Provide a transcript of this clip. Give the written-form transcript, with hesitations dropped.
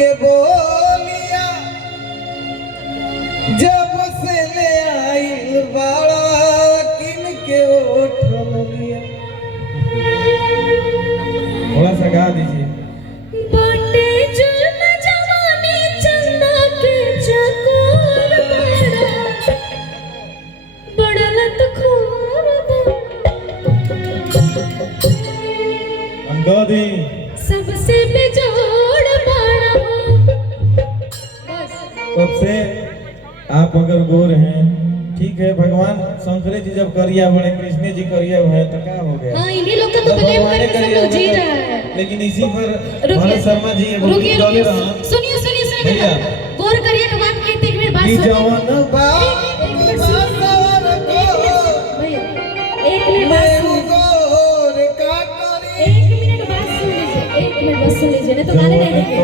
के बोलिया जब से ले आई बाड़ा किन के उठल लिया। थोड़ा सा गा दीजिए। बाटे जुल्म जवानी चंदा के चकोर बड़ा लत खोर अंगदी सबसे बेजोड़ बाड़ा बस। कब से आप अगर गोर हैं ठीक है, भगवान शंकर जी जब करिया बड़े कृष्ण जी करिया है तो क्या हो गया। हाँ इन्हीं लोग का तो ब्लेम करके सब लोग जी रहा है। लेकिन इसी पर भरत शर्मा जी रुकिए सुनिए सुनिए सुनिए गौर करिए कि बात कहते एक मिनट बात सुनिए। जवान बात भैया एक मिनट बात सुन लीजिए, एक मिनट बात सुन लीजिए नहीं तो गाने नहीं देंगे।